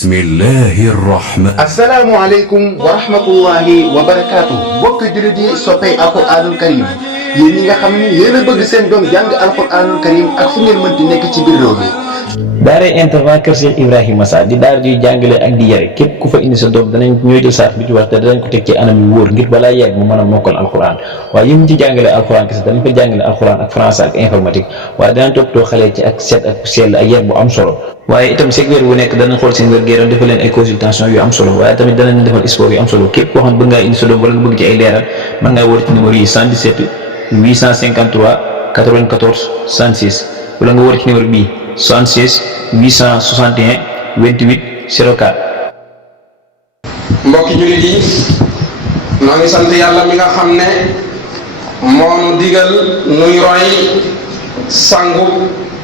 Bismillahirrahman. Assalamualaikum warahmatullahi wabarakatuh. Bokk jullit yi soppay alquranul karim, yéen ñi nga xam ne yéen a bëgg seen doom jàng alquranul karim ak fu ngeen mënti nekk ci biir réew mi. daaray internat Kër Cheikh Ibrahima Sarr di daara juy jàngale ak di yare képp ku fa indi sa doom danañ ñooy jël saat bi ci war te danañ ko teg ci anam yu wóor ngir balaa yàgg mu mën a mokkal alxuraan waaye yëmu ci jàngale alxuraan kese danañ fa jàngale alxuraan ak français ak informatique waaye danañ toppatoo xale ci ak set ak sell ak yar bu am solo waaye itam chaque weer bu nekk danañ xool seen wér-gu-yaram defal leen ay consultation yu am solo waaye tamit danañ defal sport yu am solo képp koo xam bëgg ngaa indi sa doom wala nga bëgg ci ay leeral mën ngaa woote ci numéro yi 77 853 94 66 wala nga woote ci numéro bii 76 861 28 04. mbokki jullit yi noo ngi sant yàlla mi nga xam ne moo nu digal nuy roy sangu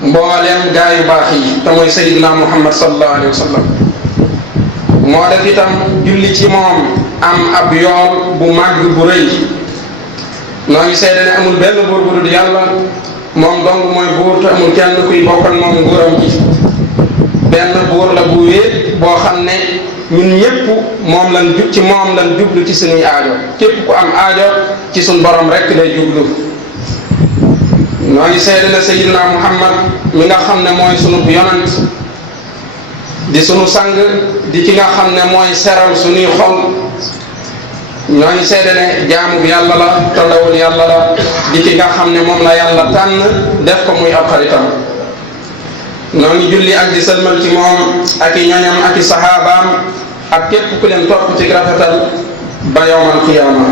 mbooleem gaa yu baax yi te mooy Seydina Muhammad sallallahu alayhi wa sallam moo def itam julli ci moom am ab yool bu màgg bu rëy noo ngi seede ne amul benn buur bu dul yàlla moom dong mooy buur te amul kenn kuy bokkal moom nguuram ji benn buur la bu wéet boo xam ne ñun ñëpp moom lan jub ci moom lan jublu ci suñuy aajo képp ku am aajo ci suñ borom rekk lay jublu ñoo ngi seede ne Seydina Muhammad mi nga xam ne mooy sunu yonant di sunu sang di ki nga xam ne mooy seral suñuy xol ñoo ngi seede ne jaamu bi yàlla la te ndawul yàlla la di ki nga xam ne moom la yàlla tànn def ko muy ab xaritam ñoo ngi julli ak di sëlmal ci moom ak i ñoñam ak i saxaabaam ak képp ku leen topp ci rafetal ba yawmal qiyaama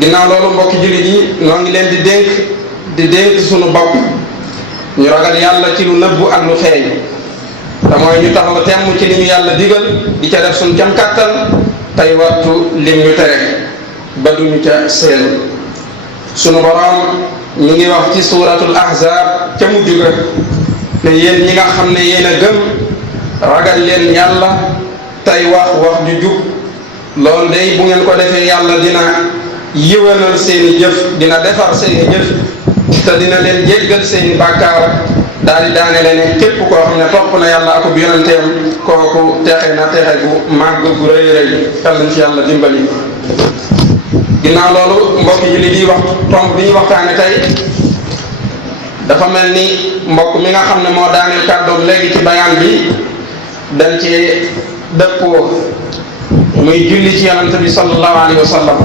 ginnaaw loolu mbokki jullit yi ñoo ngi leen di dénk sunu bopp ñu ragal yàlla ci lu nëbbu ak lu feeñ te mooy ñu taxaw temm ci li ñu yàlla digal di ca def suñ kem kàttan tey wattu lim ñu tere ba duñu ca seen sunu boroom ñu ngi wax ci suuratul ahzaab ca mujj ga ne yéen ñi nga xam ne yéen a gëm ragal leen yàlla tey wax ju jub loolu day bu ngeen ko defee yàlla dina yiwanal seeni jëf dina defar seeni jëf te dina leen jéggal seeni bàkkaar daal di daane leen képp koo xam ne topp na yàlla ak yonenteem kooku texe na texe gu màgg gu rëy rëy yàlla nañ ci yàlla dimbali. ginnaaw loolu mbokk yi li di wax tomb bi ñu waxtaane tey dafa mel ni mbokk mi nga xam ne moo daaneel kàddoom léegi ci bayaan bi dañ ci dëppoo muy julli ci yonent bi sallallahu alayhi wa sallam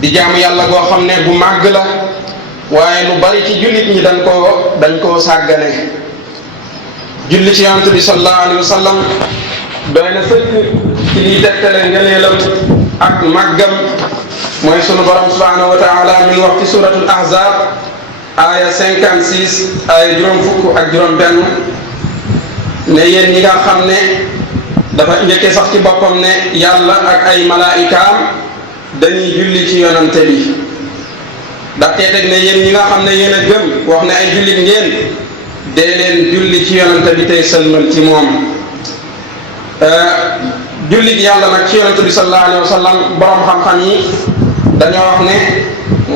di jaamu yàlla goo xam ne bu màgg la waaye lu bari ci jullit ñi dañ koo sàggane julli ci yonent bi sallallahu alayhi wa sallam doy na sëkk ci liy tegtale ngëneelam ak màggam mooy sunu borom subhanahu wa taala mi ngi wax ci suratul ahzab aaya 56 aaya juróom fukk ak juróom benn ne yéen ñi nga xam ne dafa njëkkee sax ci boppam ne yàlla ak ay malaayikaam dañuy julli ci yonante bi ndaxte teg ne yéen ñi nga xam ne yéen a gëm wax ne ay jullit ngeen dee leen julli ci yonante bi tey sëlmal ci moom jullit yàlla nag ci yonante bi sallallahu alayhi wa sallam borom xam-xam yi dañoo wax ne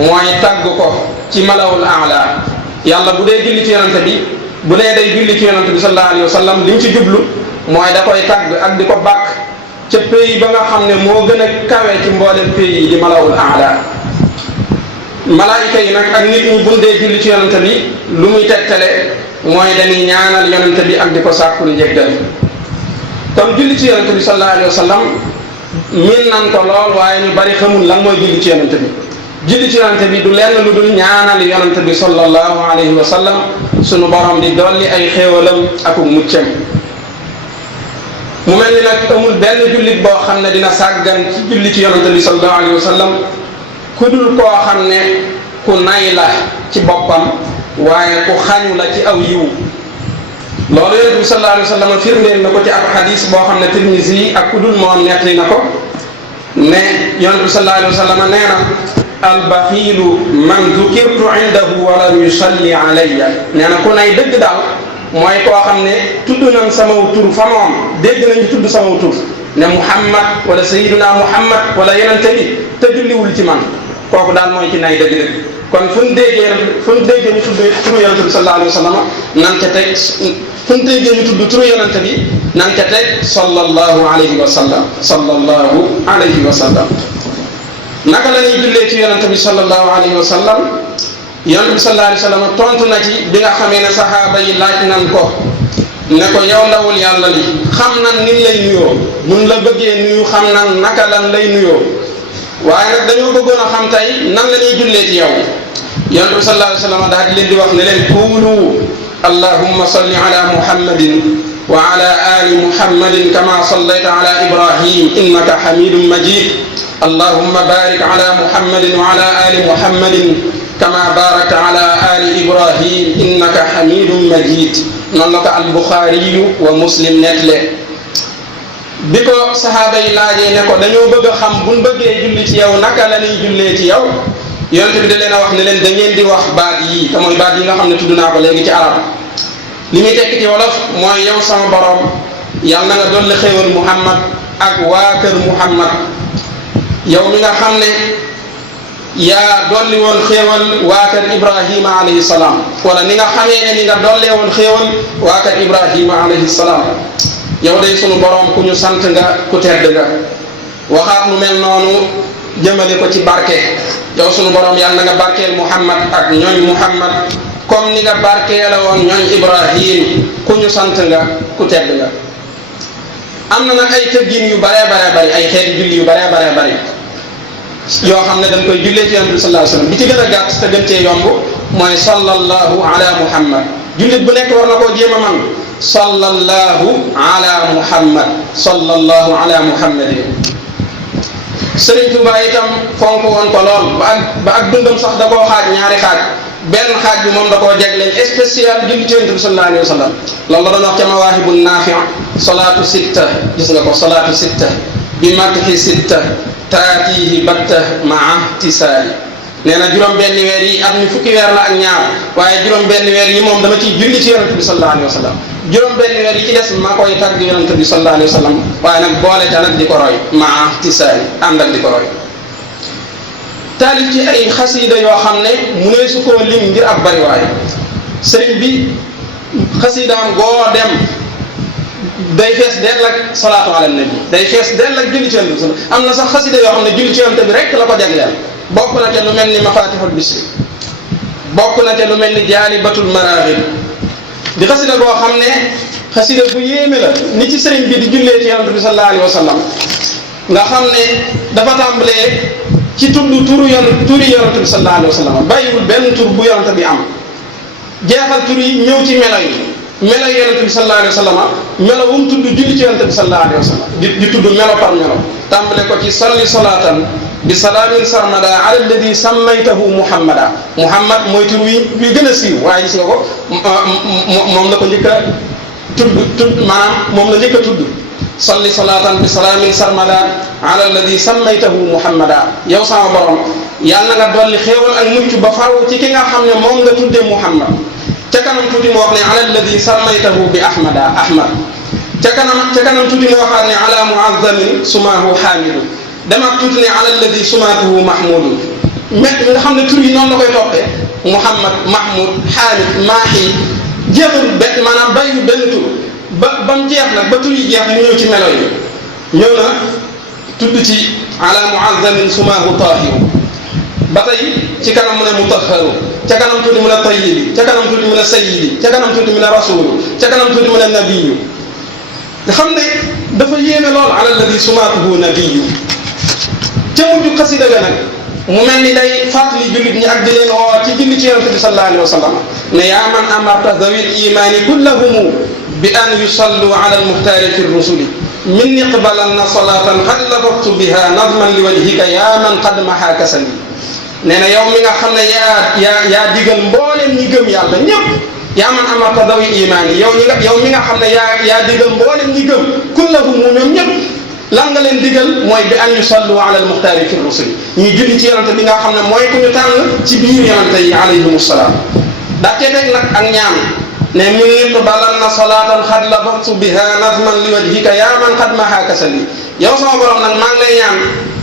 mooy tàgg ko ci malawul aala yàlla bu dee julli ci yonante bi bu dee day julli ci yonante bi sallallahu alayhi wa sallam li mu ci jublu mooy da koy tàgg ak di ko bàkk ca pays ba nga xam ne moo gën a kawe ci mboolem pays yi di malawul aala malaayika yi nag ak nit ñi bu dee julli ci yonante bi lu muy tegtale mooy dañuy ñaanal yonante bi ak di ko sàkkul njéggal kon julli ci yonante bi sallallahu alayhi wa sallam miin nan ko lool waaye ñu bari xamul lan mooy julli ci yonante bi julli ci yonante bi du lenn lu dul ñaanal yonante bi sallallahu alayhi wa sallam sunu borom di dolli ay xéewalam ak muccam mu mel ni nag amul benn jullit boo xam ne dina sàggan ci julli ci yonante bi sallallahu alayhi wa sallam ku dul koo xam ne ku nay la ci boppam waaye ku xañu la ci aw yiw loolu yonente bi sallallahu alayhi wa sallam firndeel na ko ci ab xadis boo xam ne Tirmisi yi ak ku dul moom nettali na ko ne yonente bi sallallahu alayhi wa sallam nee na albaxiilu man dukirtu indahu wa lam yusalli alayya nee na ku nay dëgg daal mooy koo xam ne tudd nañ samaw tur fa moom dégg nañu tudd samaw tur ne Muhammad wala Sayyiduna Muhammad wala yonente bi te julliwul ci man kooku daal mooy ci nay dëgg-dëgg kon fu ñu déggee ñu tudd turu yonente bi sallallahu alayhi wa sallam nan ca teg fu ñu déggee ñu tudd turu yonente bi nan ca teg sallallahu alayhi wa sallam sallallahu alayhi wa sallam. naka la ñuy jullee ci yonente bi sallallahu alayhi wa sallam yonente bi sallallahu alayhi wa sallam tontu na ci bi nga xamee ne saxaaba yi laaj nan ko ne ko yow ndawul yàlla li xam nan nin lay nuyoo mun la bëggee nuyu xam nan naka lan lay nuyoo waaye nag dañoo bëggoon a xam tey nan la ñuy jullee ci yow yonent bi sallallahu alayhi wa sallam daal di leen di wax ne leen quulu allahumma salli ala muhammadin wa ala ali muhammadin kama sallayta ala ibrahim innaka hamidun majid allahumma barik ala muhammadin wa ala ali muhammadin kama barakta ala ali ibrahim innaka hamidun majid noonu la ko al-Bukhari wa Muslim nettale bi ko saxaaba yi laajee ne ko dañoo bëgg a xam buñ bëggee julli ci yow naka la ñuy jullee ci yow yonent bi da leen a wax ne leen da ngeen di wax baat yi te mooy baat yi nga xam ne tudd naa ko léegi ci arab li muy tekki ci wolof mooy yow sama borom yàlla na nga dolli xéewal Muhammad ak waa kër Muhammad yow mi nga xam ne yaa dolli woon xéewal waa kër Ibrahima alayhi salaam wala ni nga xamee ne ni nga dollee woon xéewal waa kër Ibrahima alayhi salaam yow day sunu borom ku ñu sant nga ku tedd nga waxaat lu mel noonu jëmale ko ci barke yow sunu borom yàlla na nga barkeel Muhammad ak ñooñ Muhammad comme ni nga barkeela woon ñooñ Ibrahim ku ñu sant nga ku tedd nga. am na nag ay tëggin yu baree bari ay xeeti julli yu baree bari yoo xam ne dañ koy jullee ci yonent bi sallallahu alayhi wasallam bi ci gën a gàtt te gën cee yomb mooy sallallahu ala muhammad jullit bu nekk war na koo jéem a man sallallahu ala muhammad sallallahu ala muhammadin. Sëriñ Tuubaa itam fonk woon ko lool ba ak dundam sax da koo xaaj ñaari xaaj benn xaaj bi moom da koo jagleel spécial julli ci yonent bi sallallahu alayhi wasallam loolu la doon wax ca Mawaahibun Naafi' salaatu sitta gis nga ko salaatu sitta bi madhi sitta taatihi batta maa tisaali nee na juróom-benni weer yi at mi fukki weer la ak ñaar waaye juróom-benni weer yi moom dama ciy julli ci yonent bi sallallahu alayhi wa sallam juróom-benni weer yi ci des ma koy tagg yonent bi sallallahu alayhi wa sallam waaye nag boole ca nag di ko roy maa tisaali ànd ak di ko roy. taalif ci ay xasiida yoo xam ne mu ne su koo lim ngir ab bariwaay sëriñ bi xasiidaam goo dem day fees dell ak salaatu ala nabi day fees dell ak julli ci yonent bi am na sax xasida yoo xam ne julli ci yonent bi rek la ko jagleel bokk na te lu mel ni mafatihul bisri bokk na te lu mel ni jaalibatul maraaxib di xasida goo xam ne xasida bu yéeme la ni ci sëriñ bi di jullee ci yonent bi sallallahu alayhi wa sallam nga xam ne dafa tàmbalee ci turi yonent bi sallallahu alayhi wa sallam bàyyiwul benn tur bu yonent bi am jeexal tur yi ñëw ci melo yi melo yonent bi sallallahu alayhi wa sallam melo wu mu tudd julli ci yonent bi sallallahu alayhi wa sallam di tudd melo par melo tàmbale ko ci salli salatan bi salaamin sarmada ala alladi sammaytahu muhammada muhammad mooy tur wi gën a siiw waaye gis nga ko moom la ko njëkk a tudd maanaam moom la njëkk a tudd salli salatan bi salaamin sarmada ala alladi sammaytahu muhammada yow sama borom yàlla na nga dolli xéewal ak mucc ba faw ci ki nga xam ne moom nga tuddee muhammad ca kanam tuuti mu wax ne ala alladi sammaytahu bi ahmada ahmad ca kanam tuuti mu waxaat ne ala muazzamin sumahu hamidu demaat tuuti ne ala alladi sumatuhu mahmudu mais nga xam ne tur yi noonu la koy toppee muhammad mahmud hamid maahi jeexul maanaam bàyyi benn tur ba mu jeex nag ba tur yi jeex mu ñëw ci melo yi ñëw na tudd ci ala muazzamin sumahu tahiru ba tey ci kanam mu ne mutahharu ca kanam tuuti mu ne tayyibi ca kanam tuuti mu ne sayyidi ca kanam tuuti mu ne rasulu ca kanam tuuti mu ne nabiyu nga xam ne dafa yéeme lool ala alladi sumaatuhu nabiyu ca mujj xasida ga nag mu mel ni day fàttali jullit ñi ak di leen woo ci julli ci yonent bi sallallahu alayhi wa sallam ne yaa man amarta zawil imani kullahumu bi an yusallu ala almuxtaari fi rusuli min iqbalanna salatan qad labattu biha nazman li wajhika yaa man qad maha kasali nee na yow mi nga xam ne yaa digal mbooleem ñi gëm yàlla ñëpp yaa man amarta dawi imaan yi yow mi nga xam ne yaa digal mbooleem ñi gëm kullahum ñoom ñëpp lan nga leen digal mooy bi an yusallu ala almuxtaari fi rusuli ñuy julli ci yonante bi nga xam ne mooy ku ñu tànn ci biir yonante yi alayhim salaam daa cee teg nag ak ñaan ne min iqbalanna salatan xad labattu biha nazman li wajhika yaa man qad maha kasali yow sama borom nag maa ngi lay ñaan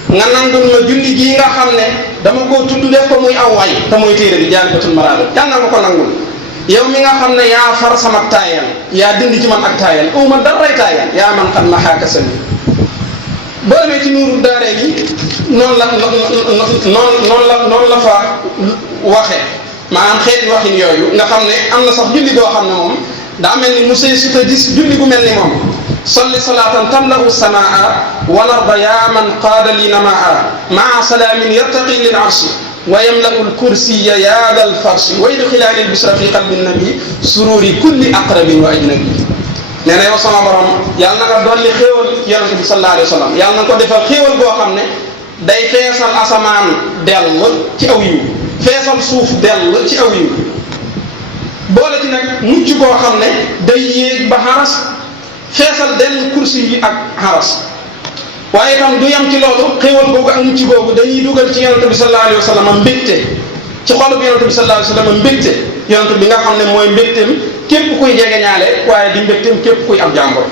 nga nangul ma julli gii nga xam ne dama koo tudd def ko muy aw way te muy téere bi Jaalibatul Maraaxib yàlla na ma ko nangul yow mi nga xam ne yaa far sama taayal yaa dindi ci man ak taayal uma daray taayal yaa man xam na xaaka sami boo demee ci Nuuru Daarayni noonu la fa waxee maanaam xeeti waxin yooyu nga xam ne am na sax julli boo xam ne moom daa mel ni monsieur su ta gis julli gu mel ni moom salli salaatan tamla'u samaa wal arda yaa man qaada li namaa maa salaamin yartaqi lil arshi wa yamla'u al kursiya yaa dal farshi wa yudxilaani al bisra fi qalbi nabi sururi kulli aqrabin wa ajnabi nee na yow sama borom yàlla na nga dolli xéewal yonente bi sallallahu alayhi wa sallam yàlla na ko defal xéewal boo xam ne day feesal asamaan dell ci aw yiw feesal suuf dell ci aw yiw boole ci nag mucc koo xam ne day yéeg ba xaras feesal dell kursi yi ak xaras waaye itam du yam ci loolu xéewal googu ak mucc googu dañuy dugal ci yonente bi sallallahu alayhi wa sallam mbégte ci xolub yonente bi sallallahu alayhi wa sallam mbégte yonente bi nga xam ne mooy mbégteem képp kuy jegeñaale waaye di mbégteem képp kuy ab jàmbur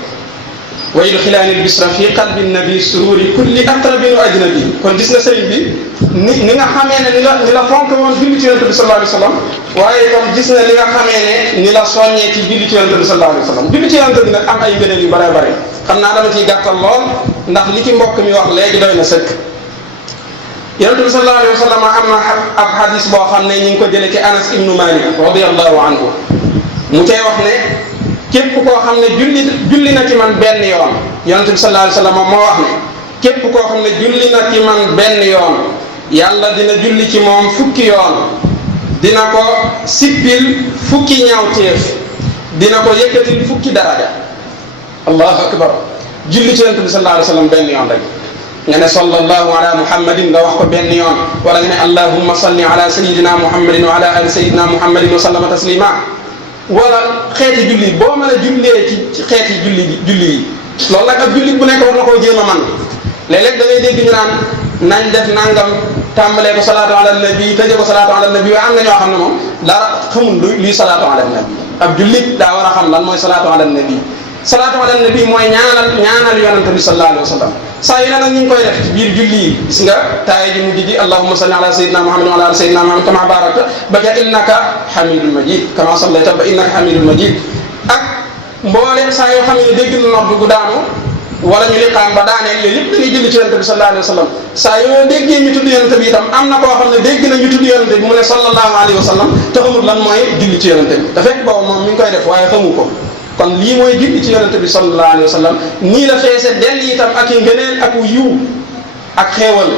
wa yudxilaani l-bisra fi qalbi nabi sururi kulli aqrabin wa ajnabi kon gis nga sëriñ bi ni nga xamee ne ni la fonk woon julli ci yonente bi sallallahu alayhi wa sallam waaye itam gis nga li nga xamee ne ni la soññee ci julli ci yonente bi sallallahu alayhi wa sallam julli ci yonente bi nag am ay ngëneel yu bare bare xam naa dama ciy gàttal lool ndax li ci mbokk mi wax léegi doy na sëkk yonente bi sallallahu alayhi wa sallam am na ab hadis boo xam ne ñu ngi ko jëlee ci Anas ibnu Malik radiyallahu anhu mu cay wax ne képp koo xam ne julli na ci man benn yoon yonente bi sallallahu alayhi wa sallam moo wax ne képp koo xam ne julli na ci man benn yoon yàlla dina julli ci moom fukki yoon dina ko sippil fukki ñaawteef dina ko yëkkatil fukki daraja allahu akbar julli ci yonente bi sallallahu alayhi wa sallam benn yoon rek nga ne sallallahu ala muhammadin nga wax ko benn yoon wala nga ne allahumma salli ala sayidina muhammadin wa ala ali sayidina muhammadin wa sallama taslima wala xeeti julli boo mën a jullee ci xeeti julli yi loolu nag ab julli bu nekk war na koo jéem a man léeg-léeg da ngay dégg ñu naan nañ def nangam tàmbalee ko salaatu ala nabi tëjee ko salaatu ala nabi waaye am na ñoo xam ne moom dara xamul luy salaatu ala nabi ab jullit daa war a xam lan mooy salaatu ala nabi salaatu ala nabi mooy ñaanal yonente bi sallallahu alayhi wa sallam saa yu ne nag ñu ngi koy def ci biir julli yi gis nga taaya ji mujj ji allahumma salli ala sayyidina muhammad wa ala ali sayyidina muhammad kama barakta ba ca innaka hamidul majid kama sallayta ba innaka hamidul majid ak mbooleem saa yoo xam ne dégg na nodd gu daanu wala ñu liqaam ba daaneel yooyu yëpp dañuy julli ci yonente bi sallallahu alayhi wa sallam saa yoo déggee ñu tudd yonente bi itam am na koo xam ne dégg na ñu tudd yonente bi mu ne sallallahu alayhi wa sallam te xamul lan mooy julli ci yonente bi te fekk boobu moom mi ngi koy def waaye xamu ko kon lii mooy julli ci yonente bi sallallahu alayhi wa sallam nii la feese dell itam ak i ngëneel ak yiw ak xéewal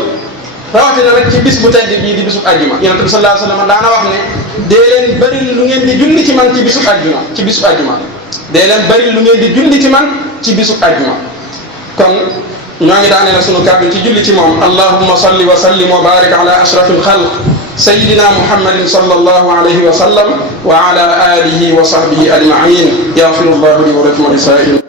rawatina rek ci bis bu tedd bii di bisub àjjuma yonente bi sallallahu alayhi wa sallam daana wax ne dee leen bëri lu ngeen di julli ci man ci bisub àjjuma dee leen bëri lu ngeen di julli ci man ci bisub àjjuma kon ñoo ngi daane la sunu kàddu ci julli ci moom allahumma salli wa sallim wa barik ala ashrafil xalq sayyidina muhammadin sallallahu alayhi wa sallam wa ala alihi wa sahbihi ajmain yaghfirullahu li wa lakum wa li saa'iril